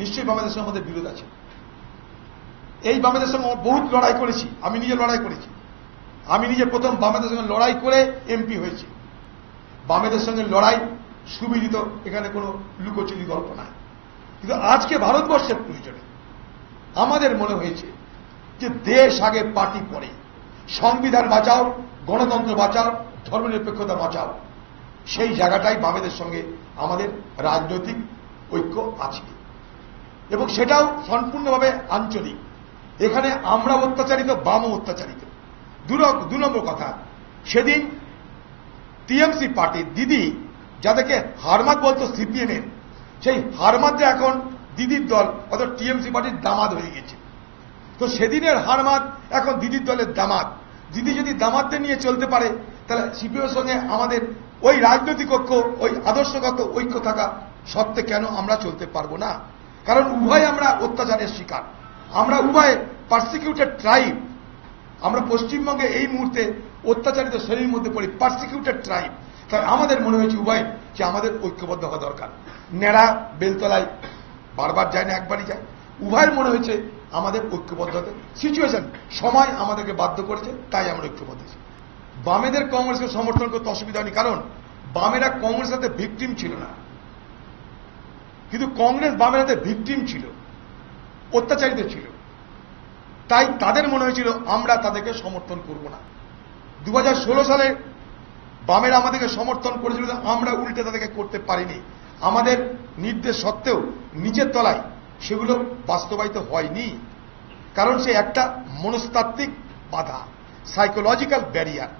নিশ্চয়ই বামেদের সঙ্গে আমাদের বিরোধ আছে। এই বামেদের সঙ্গে বহুত লড়াই করেছি, আমি নিজে লড়াই করেছি। আমি নিজে প্রথম বামেদের সঙ্গে লড়াই করে এমপি হয়েছি। বামেদের সঙ্গে লড়াই সুবিদিত, এখানে কোনো লুকোচুরি গল্প নাই। কিন্তু আজকে ভারতবর্ষের প্রয়োজনে আমাদের মনে হয়েছে যে দেশ আগে পার্টি পরে, সংবিধান বাঁচাও, গণতন্ত্র বাঁচাও, ধর্মনিরপেক্ষতা বাঁচাও। সেই জায়গাটাই বামেদের সঙ্গে আমাদের রাজনৈতিক ঐক্য আছে এবং সেটাও সম্পূর্ণভাবে আঞ্চলিক। এখানে আমরা অত্যাচারিত, বামও অত্যাচারিত। দু নম্বর কথা, সেদিন টিএমসি পার্টির দিদি যাদেরকে হারমাদ বলতো সিপিএমের, সেই হারমাদরা এখন দিদির দল অর্থাৎ টিএমসি পার্টির দামাদ হয়ে গেছে। তো সেদিনের হারমাদ এখন দিদির দলের দামাদ। দিদি যদি দামাদদের নিয়ে চলতে পারে, তাহলে সিপিএমের সঙ্গে আমাদের ওই রাজনৈতিক ঐক্য, ওই আদর্শগত ঐক্য থাকা সত্ত্বে কেন আমরা চলতে পারবো না? কারণ উভয় আমরা অত্যাচারের শিকার, আমরা উভয় পারসিকিউটেড ট্রাইব। আমরা পশ্চিমবঙ্গে এই মুহূর্তে অত্যাচারিত শ্রেণীর মধ্যে পড়ি, পারসিকিউটেড ট্রাইব। তাই আমাদের মনে হয়েছে উভয় যে আমাদের ঐক্যবদ্ধ হওয়া দরকার। নেড়া বেলতলায় বারবার যায় না, একবারই যায়। উভয়ের মনে হয়েছে আমাদের ঐক্যবদ্ধ হতে, সিচুয়েশন সময় আমাদেরকে বাধ্য করেছে, তাই আমরা ঐক্যবদ্ধ হয়েছি। বামেদের কংগ্রেসকে সমর্থন করতে অসুবিধা হয়নি, কারণ বামেরা কংগ্রেসের হাতে ভিকটিম ছিল না, কিন্তু কংগ্রেস বামের হাতে ভিকটিম ছিল, অত্যাচারিত ছিল। তাই তাদের মনে হয়েছিল আমরা তাদেরকে সমর্থন করব না। 2016 সালে বামেরা আমাদেরকে সমর্থন করেছিল, আমরা উল্টে তাদেরকে করতে পারিনি। আমাদের নির্দেশ সত্ত্বেও নিচের তলায় সেগুলো বাস্তবায়িত হয়নি, কারণ সে একটা মনস্তাত্ত্বিক বাধা, সাইকোলজিক্যাল ব্যারিয়ার।